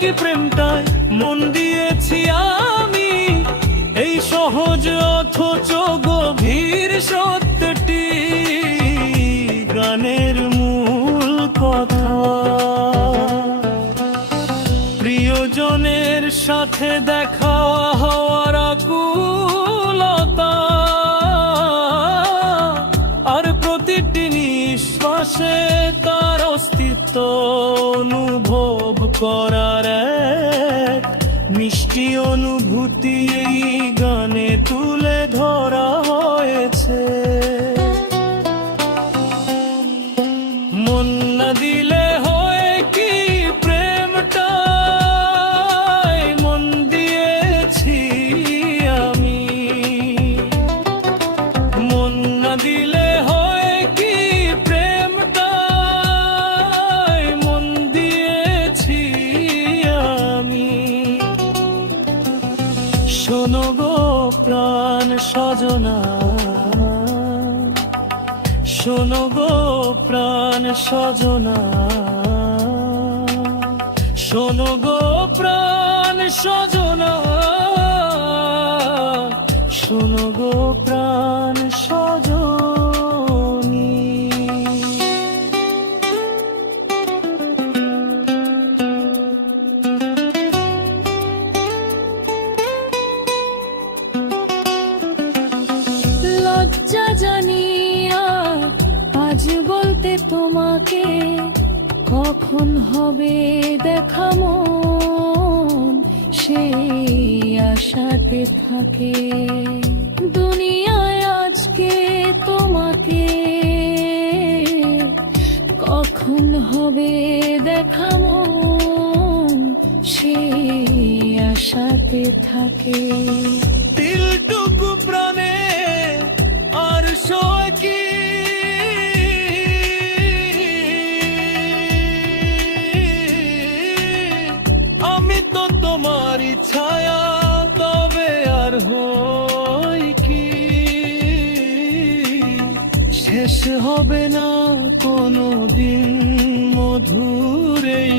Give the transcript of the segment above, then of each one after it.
কি প্রেমটায় মন দিয়েছি আমি, এই সহজ অথচ গভীর সত্যটি গানের মূল কথা। প্রিয়জনের সাথে দেখা হওয়ার আকুলতা, আর প্রতিটি নিঃশ্বাসে তার অস্তিত্ব অনুভব করার এক মিষ্টি অনুভূতি এই গানে তুলে ধরা হয়েছে। মন না দিলে হয় কি প্রেমটায় মন দিয়েছি আমি, মন না দিলে হয় কি প্রেমটায় মন দিয়েছি আমি। শোনো গো প্রাণ সজনা, শোনো গো প্রাণ সজনা, শোনো গো প্রাণ সজনা, শোনো গো প্রাণ সজনী। লজ্জা জানিয়া আজ বলতে তোমাকে, কখন হবে দেখা মন সেই আশাতে থাকে। দুনিয়ায় আজকে তোমাকে, কখন হবে দেখা মন সেই আশাতে থাকে। তিলটুকু প্রাণে আর সয় কি, আমি তো তোমারই ছায়া, তবে আর হয় কি শেষ হবে না কোনো দিন মধুর এই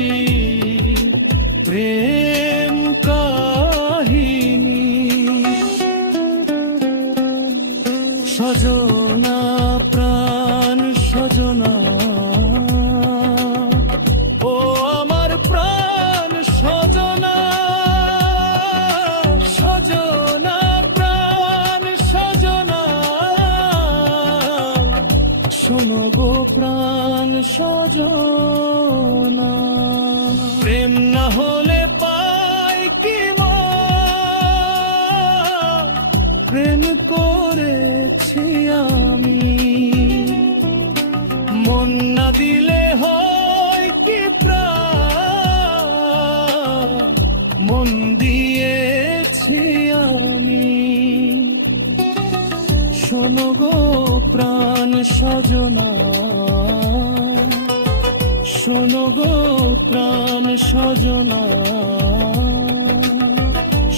প্রেম কাহিনী। সজনা প্রাণ সজনা, ও আমার প্রাণ সজনা, সজনা প্রাণ সজনা, শোনো গো প্রাণ সজনা। প্রেম না হলে পাই কি মা, প্রেম করেছি আমি। মন না দিলে হয় কি প্রাণ মন দিয়েছি আমি। শোনো গো প্রাণ সজনা, শোনো গো প্রাণ সজনা,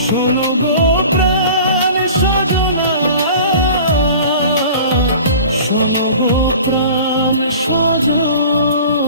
শোনো গো প্রাণ সজনা, শোনো গো প্রাণ সজনী।